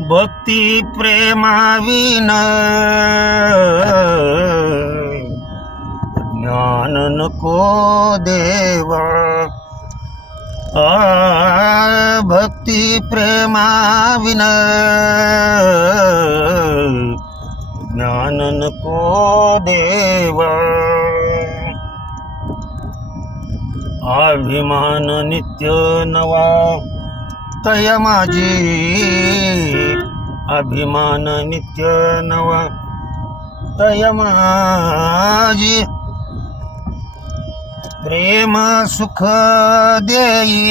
भक्ती प्रेमाविन. ज्ञान नको देवा. आ, भक्ती प्रेमाविन. ज्ञान नको देवा. अभिमान नित्य नवा. तय माझी. अभिमान नित्य नवा. तयमाजी प्रेम सुख देई.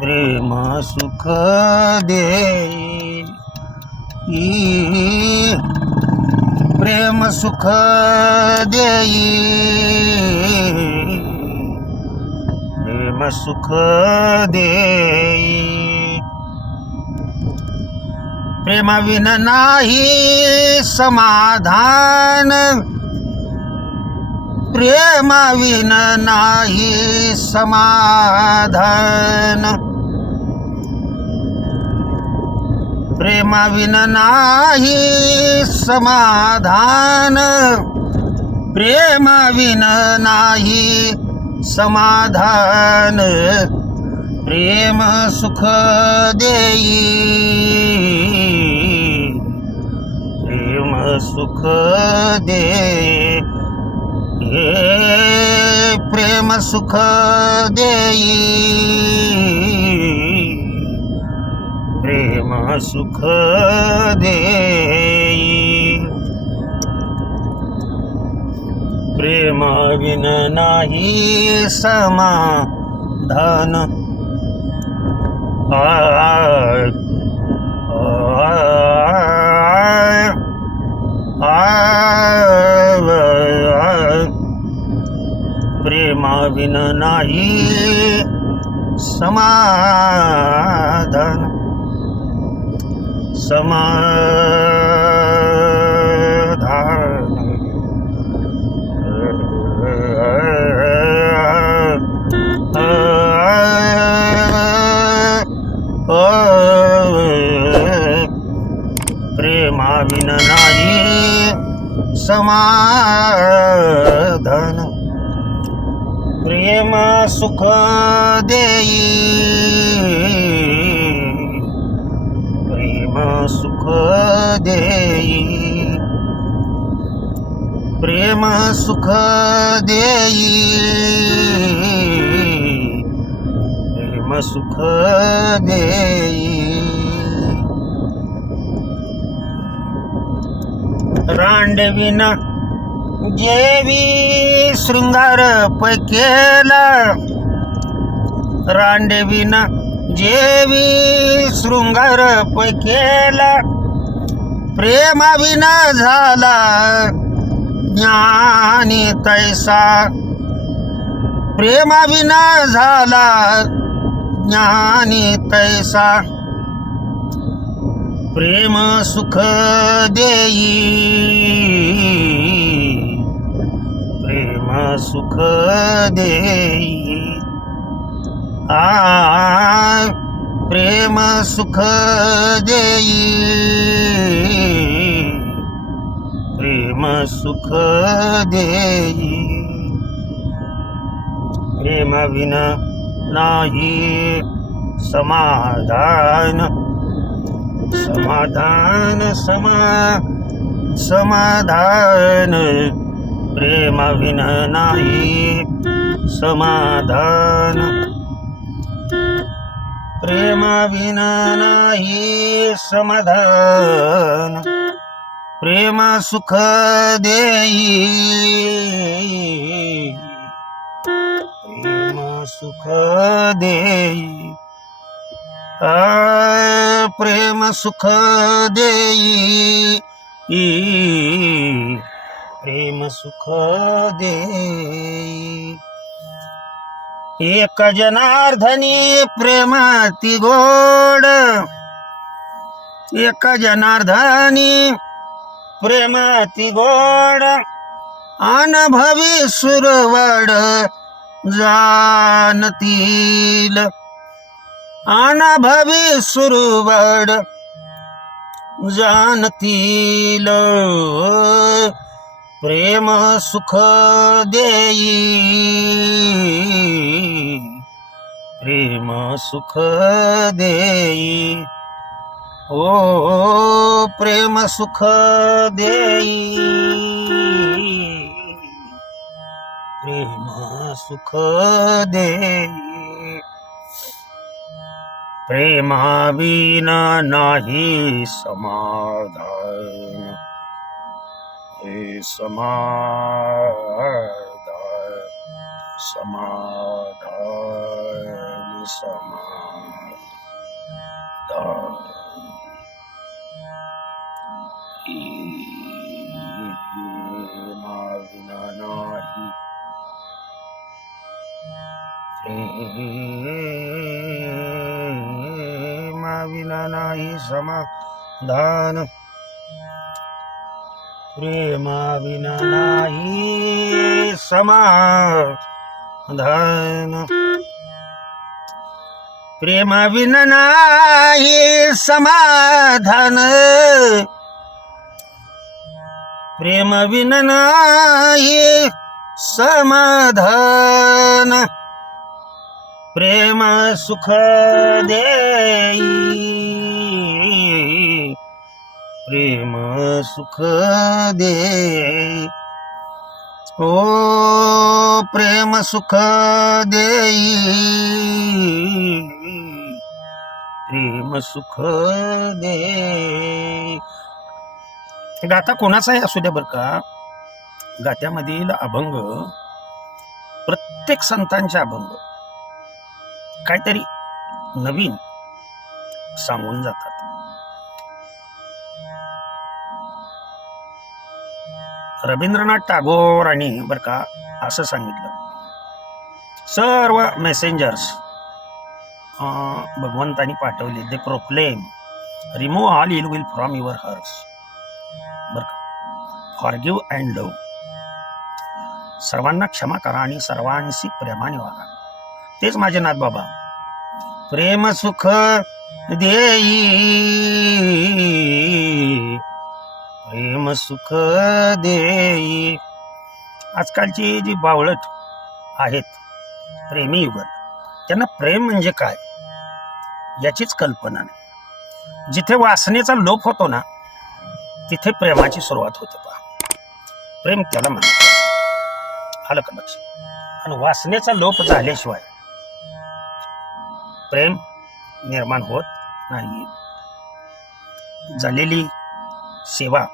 प्रेम सुख देई. प्रेम सुख देई. प्रेम सुख देई. प्रेमाविन नाही समाधान. प्रेमाविन नाही समाधान. प्रेमाविन नाही समाधान. प्रेमाविन नाही समाधान. प्रेम सुख देई। प्रेम सुख दे। हे प्रेम सुख देई। प्रेम सुख देई। प्रेम विन नाही समाधान। आय आय आय प्रेमा विन धन प्रेम सुख देई। प्रेम सुख देई। प्रेम सुख देई। प्रेम सुख देई। रांडविना जेवी शृंगार पैकेला रांडेवीना जेवी शृंगार पैकेला प्रेमाविना झाला ज्ञानी तैसा प्रेमाविना झाला ज्ञानी तैसा प्रेम सुख देई। सुख देई. आ प्रेम सुख देई. प्रेम सुख देई. प्रेम विन नाही समाधान. समाधान समा समाधान. प्रेमविन नाही समाधान। प्रेमविन नाही समाधान। प्रेम सुख देई प्रेम सुख देई प्रेम सुख देई प्रेम सुख देई. एक जनार्दनी प्रेमाती गोड. एक जनार्दनी प्रेमाती गोड. अनुभवी सुरवड जाणतील अनुभवी सुरवड जाणतील प्रेम सुख देई। प्रेम सुख देई। ओ प्रेम सुख देई। प्रेम सुख देई। प्रेमाविना नाही समाधान। हे समाधान समाधान समाधान प्रेमाविना नाही प्रेमाविना नाही समाधान प्रेमाविना नाही समाधान। प्रेमाविना नाही समाधान। प्रेमाविना नाही समाधान। प्रेम सुख देई। प्रेम सुख दे। ओ प्रेम सुख देई। प्रेम सुख दे। गाता कोणाचाही असू द्या बरं का. गात्यामधील अभंग प्रत्येक संतांचे अभंग काहीतरी नवीन सांगून जातात. रवींद्रनाथ टागोरांनी बर का असं सांगितलं. सर्व मेसेंजर्स भगवंतानी पाठवले. They proclaim remove all ill will from your hearts बर का? फॉरगिव्ह अँड लव सर्वांना क्षमा करा आणि सर्वांशी प्रेमाने वागा. तेच माझे नाथ बाबा. प्रेम सुख देई. प्रेम सुख देई. आजकालची जी बावळट आहेत प्रेमी युगल त्यांना प्रेम म्हणजे काय? याचीच कल्पना नाही. जिथे वासनेचा लोप होतो ना तिथे प्रेमाची सुरुवात होते पहा. प्रेम त्याला म्हणतात आलं का लक्ष? आणि वासनेचा लोप झाल्याशिवाय प्रेम निर्माण होत नाही. झालेली सेवा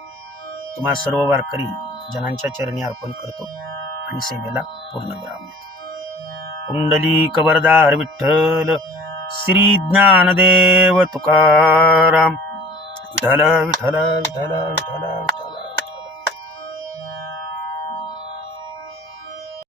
तुम्हा सर्व वारकरी जनांच्या चरणी अर्पण करतो आणि सेवेला पूर्ण विराम देतो. कुंडली कबरदार विठ्ठल श्री ज्ञानदेव तुकाराम. विठ्ठल विठ्ठल विठ्ठल विठ्ठल